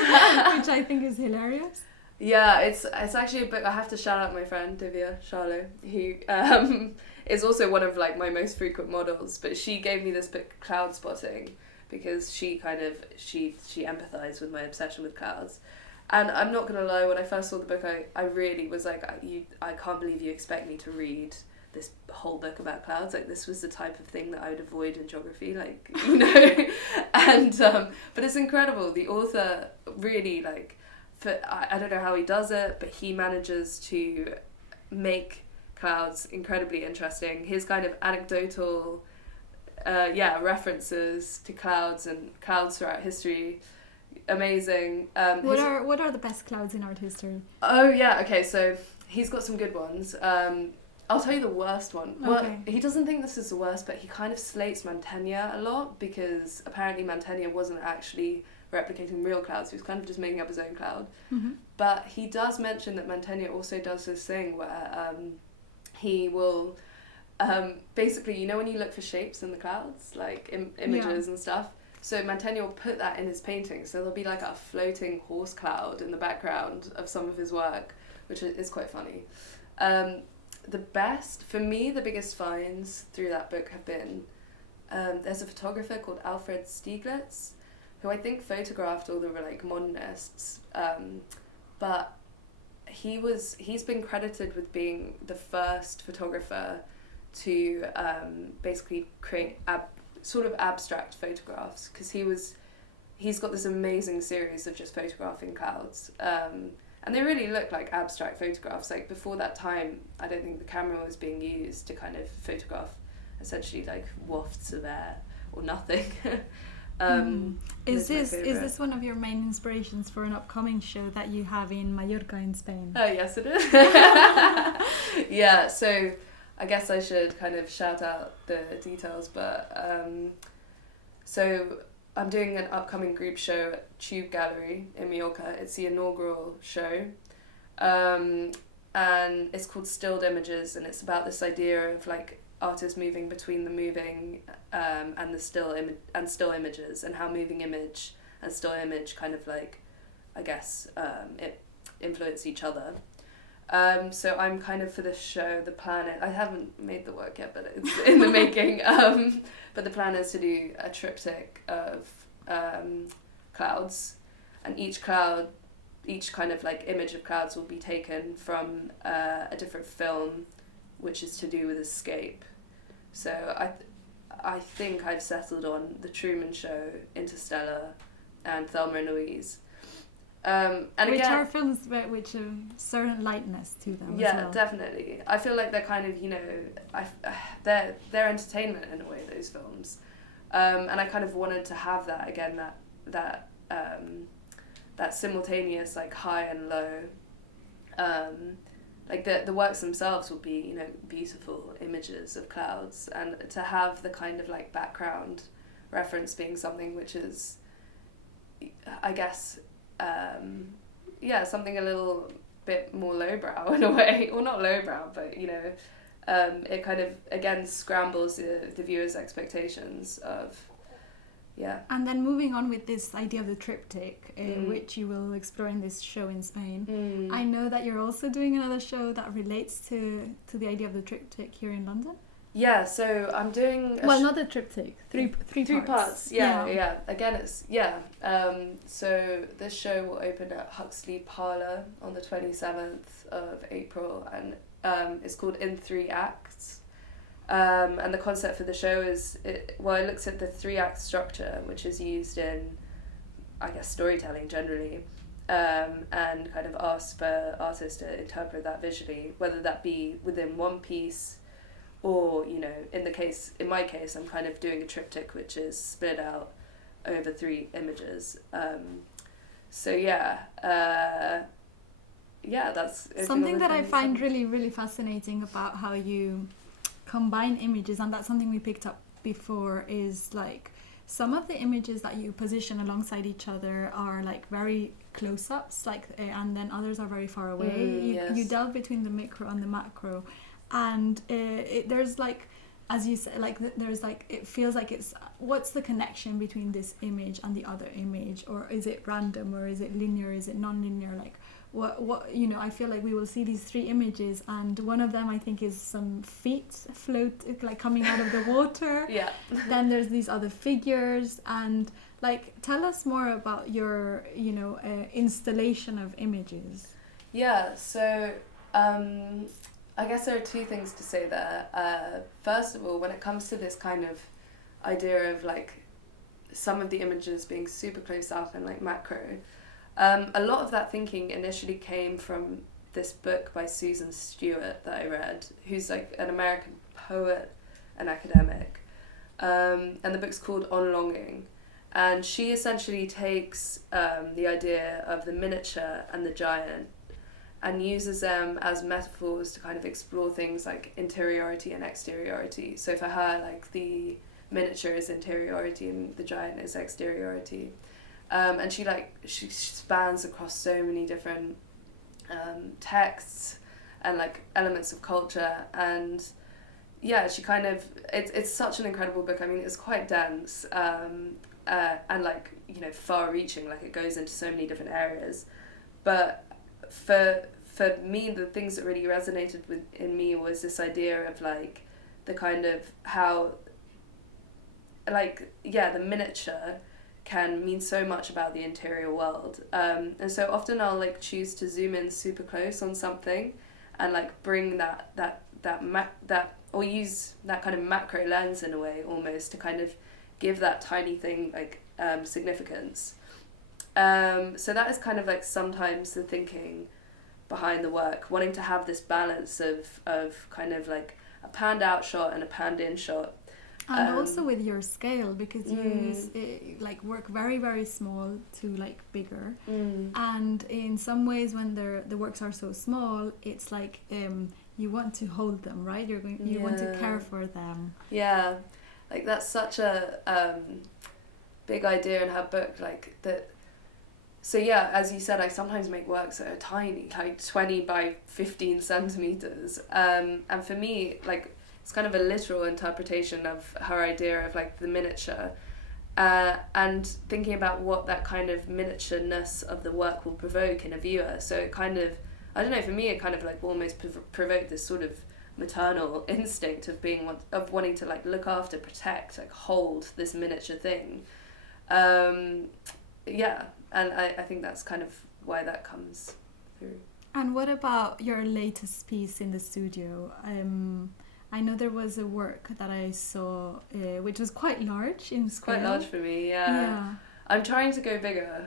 which I think is hilarious. Yeah, it's actually a book. I have to shout out my friend Divya Charlo, who is also one of like my most frequent models. But she gave me this book, Cloud Spotting, because she empathized with my obsession with clouds. And I'm not gonna lie, when I first saw the book, I really was like, I can't believe you expect me to read this whole book about clouds. Like, this was the type of thing that I would avoid in geography, like, you know. And but it's incredible. The author really, like, I don't know how he does it, but he manages to make clouds incredibly interesting. His kind of anecdotal references to clouds and clouds throughout history, amazing. What are the best clouds in art history? Oh yeah, okay, so he's got some good ones. I'll tell you the worst one. Okay. Well, he doesn't think this is the worst, but he kind of slates Mantegna a lot, because apparently Mantegna wasn't actually replicating real clouds. He was kind of just making up his own cloud. Mm-hmm. But he does mention that Mantegna also does this thing where he will basically, you know, when you look for shapes in the clouds, like images and stuff, so Mantegna will put that in his paintings. So there'll be like a floating horse cloud in the background of some of his work, which is quite funny. The biggest finds through that book have been, there's a photographer called Alfred Stieglitz, who I think photographed all the like modernists, but he's been credited with being the first photographer to basically create sort of abstract photographs, because he's got this amazing series of just photographing clouds, and they really look like abstract photographs. Like, before that time, I don't think the camera was being used to kind of photograph essentially like wafts of air or nothing. Is this one of your main inspirations for an upcoming show that you have in Mallorca in Spain? Oh yes, it is. Yeah, so I guess I should kind of shout out the details, but so I'm doing an upcoming group show at Tube Gallery in Mallorca. It's the inaugural show, and it's called Stilled Images, and it's about this idea of like artists moving between the moving and the still images, and how moving image and still image kind of like, I guess, it influence each other. So I'm kind of, for this show, the plan, I haven't made the work yet, but it's in the making, but the plan is to do a triptych of clouds, and each kind of like image of clouds will be taken from a different film, which is to do with escape. So I think I've settled on The Truman Show, Interstellar, and Thelma and Louise. And which again, are films which have certain lightness to them. yeah, as well. definitely. I feel like they're kind of, you know, they're entertainment in a way, those films. And I kind of wanted to have that again, that simultaneous like high and low. Like the works themselves will be, you know, beautiful images of clouds, and to have the kind of like background reference being something which is, I guess, something a little bit more lowbrow in a way, or not lowbrow, but you know, it kind of again scrambles the viewer's expectations of, yeah. And then moving on with this idea of the triptych, which you will explore in this show in Spain. I know that you're also doing another show that relates to the idea of the triptych here in London. Yeah, so I'm doing... not the triptych, three parts. Yeah. Again, it's... Yeah. So this show will open at Huxley Parlour on the 27th of April, and it's called In 3 Acts. And the concept for the show is... it looks at the 3-act structure, which is used in, I guess, storytelling generally, and kind of asks for artists to interpret that visually, whether that be within one piece... or, you know, in my case, I'm kind of doing a triptych which is split out over 3 images. That's something that I find really, really fascinating about how you combine images, and that's something we picked up before, is like some of the images that you position alongside each other are like very close-ups, like, and then others are very far away. You delve between the micro and the macro. And there's like, as you said, like there's like, it feels like it's, what's the connection between this image and the other image, or is it random, or is it linear, is it non-linear, like what you know, I feel like we will see these 3 images, and one of them I think is some feet like coming out of the water. Yeah. Then there's these other figures, and like tell us more about your, you know, installation of images. Yeah, so I guess there are 2 things to say there. First of all, when it comes to this kind of idea of like some of the images being super close up and like macro, a lot of that thinking initially came from this book by Susan Stewart that I read, who's like an American poet and academic. And the book's called On Longing. And she essentially takes the idea of the miniature and the giant and uses them as metaphors to kind of explore things like interiority and exteriority. So for her, like the miniature is interiority and the giant is exteriority. And she spans across so many different texts and like elements of culture, and yeah, she kind of, it's such an incredible book. I mean, it's quite dense and like, you know, far reaching, like it goes into so many different areas. But for me, the things that really resonated in me was this idea of like the kind of how, like, yeah, the miniature can mean so much about the interior world, and so often I'll like choose to zoom in super close on something and like bring that or use that kind of macro lens in a way almost to kind of give that tiny thing like significance. So that is kind of like sometimes the thinking behind the work, wanting to have this balance of kind of like a panned out shot and a panned in shot. And also with your scale, because you use like work very, very small to like bigger. And in some ways when the works are so small, it's like you want to hold them, right? You want to care for them. Yeah, like that's such a big idea in her book, like that. So yeah, as you said, I sometimes make works that are tiny, like 20 by 15 centimeters. And for me, like, it's kind of a literal interpretation of her idea of like the miniature, and thinking about what that kind of miniatureness of the work will provoke in a viewer. So it kind of, I don't know, for me it kind of like almost provoked this sort of maternal instinct of wanting to like look after, protect, like hold this miniature thing. Yeah, and I think that's kind of why that comes through. And what about your latest piece in the studio? I know there was a work that I saw which was quite large in scale. Quite large for me, yeah. I'm trying to go bigger.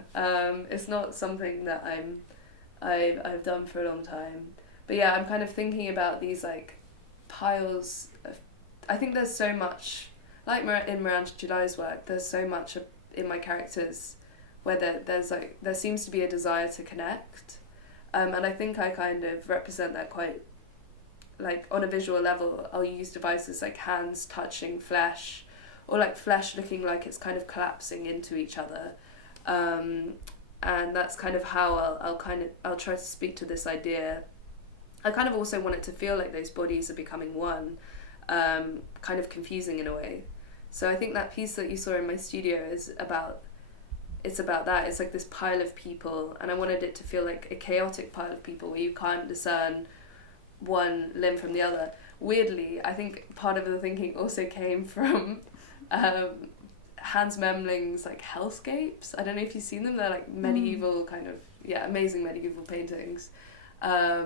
It's not something that I've done for a long time. But yeah, I'm kind of thinking about these like piles of, I think there's so much, like in Miranda July's work, there's so much in my characters where there seems to be a desire to connect. And I think I kind of represent that quite, like on a visual level. I'll use devices like hands touching flesh, or like flesh looking like it's kind of collapsing into each other. And that's kind of how I'll try to speak to this idea. I kind of also want it to feel like those bodies are becoming one, kind of confusing in a way. So I think that piece that you saw in my studio is about that. It's like this pile of people, and I wanted it to feel like a chaotic pile of people where you can't discern one limb from the other. Weirdly, I think part of the thinking also came from Hans Memling's like hellscapes. I don't know if you've seen them. They're like medieval kind of, amazing medieval paintings. Not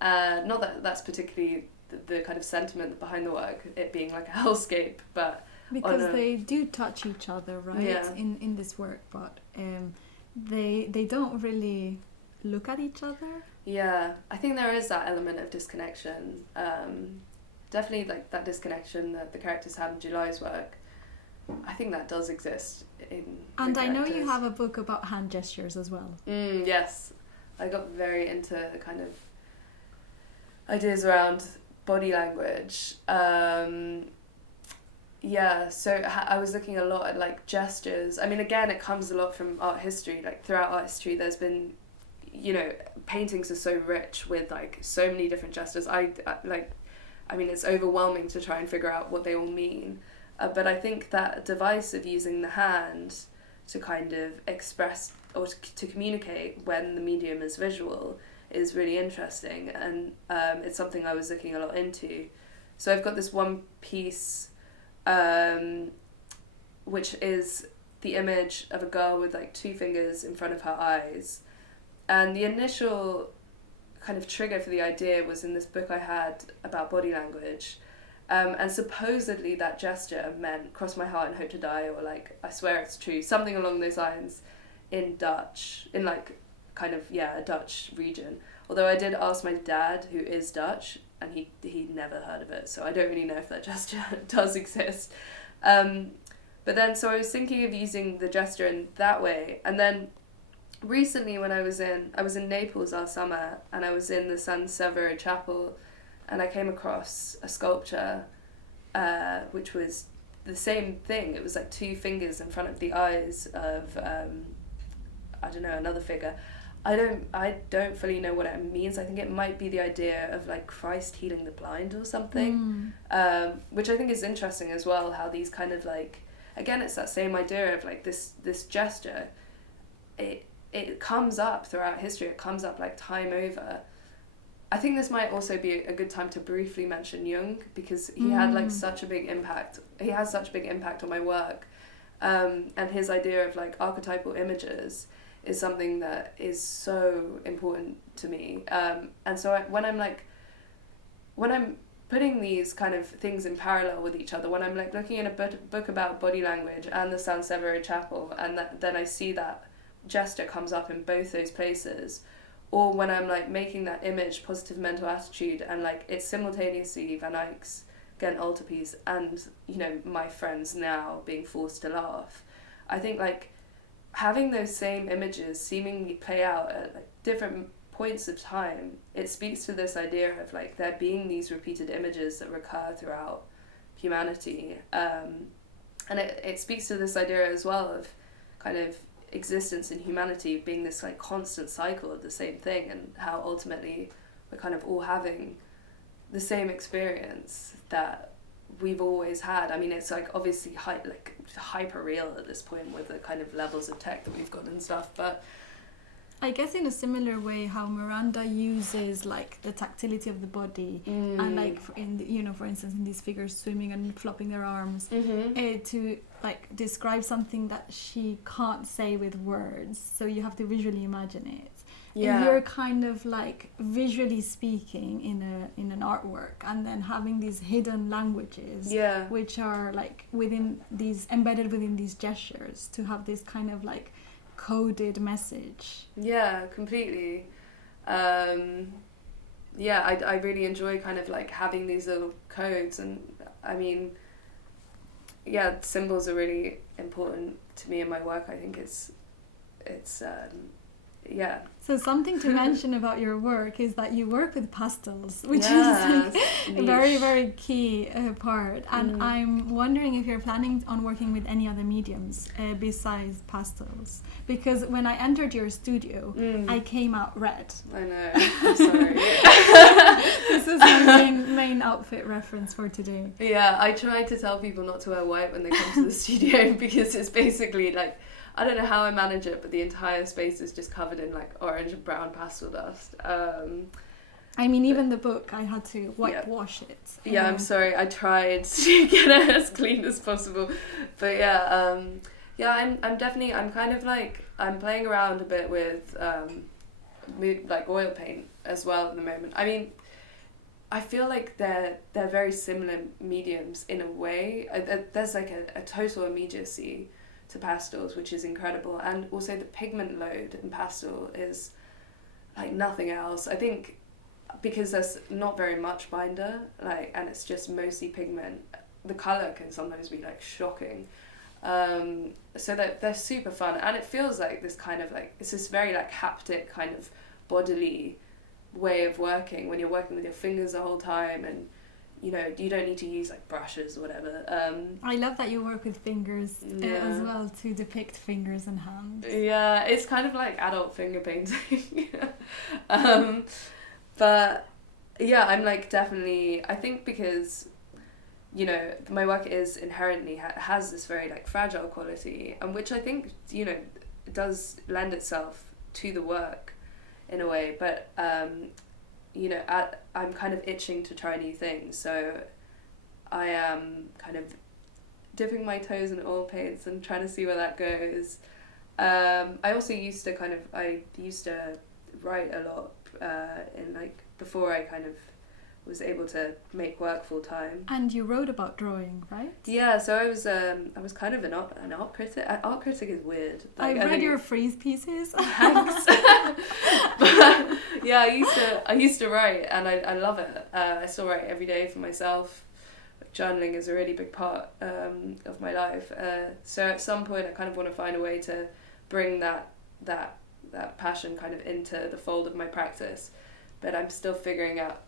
that that's particularly the kind of sentiment behind the work, it being like a hellscape, but because they do touch each other, right? Yeah. In this work, but they don't really look at each other. Yeah, I think there is that element of disconnection. Definitely like that disconnection that the characters have in July's work. I think that does exist in And the I know you characters. have a book about hand gestures as well. Yes, I got very into kind of ideas around body language. So I was looking a lot at like gestures. I mean, again, it comes a lot from art history. Like throughout art history, there's been, paintings are so rich with like so many different gestures. I mean, it's overwhelming to try and figure out what they all mean. But I think that device of using the hand to kind of express or to communicate when the medium is visual is really interesting, and it's something I was looking a lot into. So I've got this one piece which is the image of a girl with like two fingers in front of her eyes, and the initial kind of trigger for the idea was in this book I had about body language. And supposedly that gesture meant cross my heart and hope to die, or like I swear it's true, something along those lines in Dutch, in like kind of a Dutch region. Although I did ask my dad, who is Dutch, and he never heard of it, so I don't really know if that gesture does exist. But then so I was thinking of using the gesture in that way, and then recently when I was in Naples last summer, and I was in the San Severo Chapel, and I came across a sculpture which was the same thing. It was like two fingers in front of the eyes of another figure. I don't fully know what it means. I think it might be the idea of like Christ healing the blind or something, which I think is interesting as well, how these kind of like, again, it's that same idea of like this gesture, it comes up throughout history, it comes up like time over. I think this might also be a good time to briefly mention Jung, because he had like such a big impact. He has such a big impact on my work, and his idea of like archetypal images is something that is so important to me. And so when I'm putting these kind of things in parallel with each other, when I'm like looking in a book about body language and the San Severo Chapel, and then I see that gesture comes up in both those places, or when I'm like making that image positive mental attitude, and like it's simultaneously Van Eyck's Ghent altarpiece and my friends now being forced to laugh, I think like having those same images seemingly play out at like different points of time, it speaks to this idea of like there being these repeated images that recur throughout humanity, and it speaks to this idea as well of kind of existence in humanity being this like constant cycle of the same thing, and how ultimately we're kind of all having the same experience that we've always had. I mean, it's like obviously hyper real at this point with the kind of levels of tech that we've got and stuff, but I guess in a similar way how Miranda uses like the tactility of the body and like for instance in these figures swimming and flopping their arms to like describe something that she can't say with words, so you have to visually imagine it. Yeah. you're kind of like visually speaking in an artwork, and then having these hidden languages, Yeah. which are like embedded within these gestures to have this kind of like coded message. Yeah, completely. Yeah, I really enjoy kind of like having these little codes, and I mean, yeah, symbols are really important to me in my work. I think it's yeah. So something to mention about your work is that you work with pastels, which Yeah, is like a very, very key part. And I'm wondering if you're planning on working with any other mediums besides pastels. Because when I entered your studio, I came out red. I know, I'm sorry. This is my main outfit reference for today. Yeah, I try to tell people not to wear white when they come to the studio because it's basically like, I don't know how I manage it, but the entire space is just covered in like orange and brown pastel dust. I mean, even the book, I had to whitewash it. Yeah, I'm sorry. I tried to get it as clean as possible, but yeah, I'm definitely, I'm kind of like, I'm playing around a bit with like oil paint as well at the moment. I mean, I feel like they're very similar mediums in a way. There's like a total immediacy to pastels, which is incredible, and also the pigment load in pastel is like nothing else. I think because there's not very much binder, like, and it's just mostly pigment, the color can sometimes be like shocking. So they're super fun, and it feels like this kind of like, it's this very like haptic kind of bodily way of working when you're working with your fingers the whole time, and you know, you don't need to use like brushes or whatever. I love that you work with fingers as well, to depict fingers and hands. Yeah, it's kind of like adult finger painting. But yeah, I'm like definitely, I think because, you know, my work is inherently has this very like fragile quality, and which I think, you know, does lend itself to the work in a way, but you know, I'm kind of itching to try new things, so I am kind of dipping my toes in oil paints and trying to see where that goes. I also used to write a lot in like, before I kind of was able to make work full time. And you wrote about drawing, right? Yeah, so I was kind of an art critic. Art critic is weird. Like, I've read your frieze pieces. Thanks. But yeah, I used to write, and I love it. I still write every day for myself. Like, journaling is a really big part of my life. So at some point, I kind of want to find a way to bring that passion kind of into the fold of my practice, but I'm still figuring out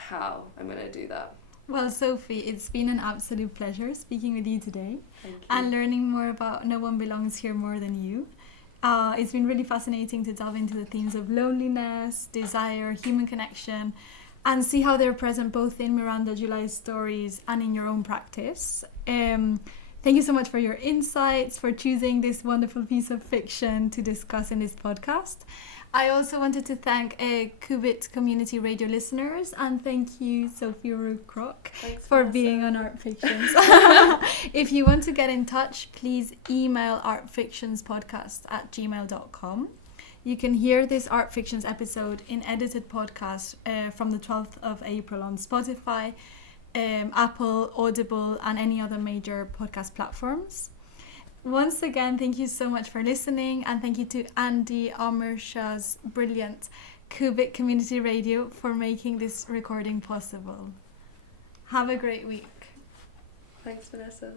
how I'm going to do that. Well, Sophie, it's been an absolute pleasure speaking with you today. Thank you. And learning more about No One Belongs Here More Than You. It's been really fascinating to delve into the themes of loneliness, desire, human connection, and see how they're present both in Miranda July's stories and in your own practice. Thank you so much for your insights, for choosing this wonderful piece of fiction to discuss in this podcast. I also wanted to thank Qubit Community Radio listeners, and thank you, Sophie Ruigrok, for being on Art Fictions. If you want to get in touch, please email artfictionspodcast@gmail.com. You can hear this Art Fictions episode in edited podcast from the 12th of April on Spotify, Apple, Audible, and any other major podcast platforms. Once again, thank you so much for listening, and thank you to Andy Amersha's brilliant Qubit Community Radio for making this recording possible. Have a great week. Thanks, Vanessa.